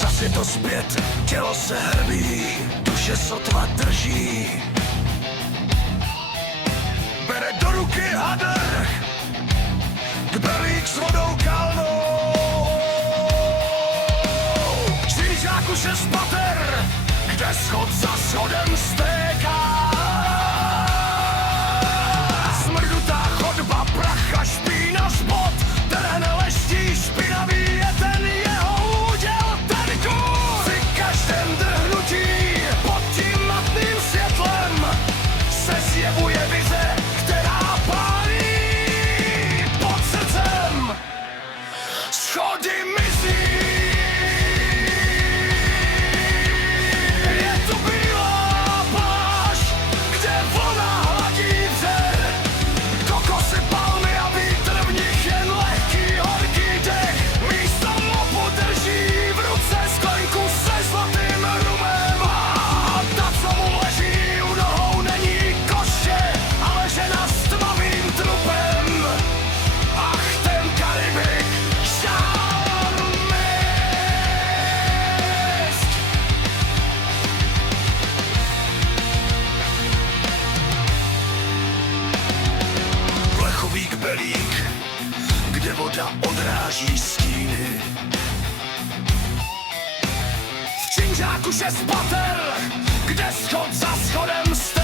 Zas je to zpět, tělo se hrbí, duše sotva drží. Bere do ruky hadr, kbelík s vodou kalnou. Čtyřák už je spater, kde schod za schodem stéká. Smrdutá chodba, prach a špína z bod, terén leští špinavý je ten jeho úděl, ten kůl. Při každém drhnutí pod tím matným světlem se zjevuje vize, která pálí pod srdcem. Schody mizí. Je tu bílá pláž, kde vlna hladí břeh. Kokosy, palmy a vítr v nich jen lehký, horký dech. Místo mopu drží v ruce sklenku se zlatým rumem. A ta, co mu leží u nohou, není koště, ale žena s tmavým trupem. Ach, ten Karibik, šálmist. Plechový kbelík, kde voda odráží stíny. V činžáku šest pater, kde schod za schodem stéká.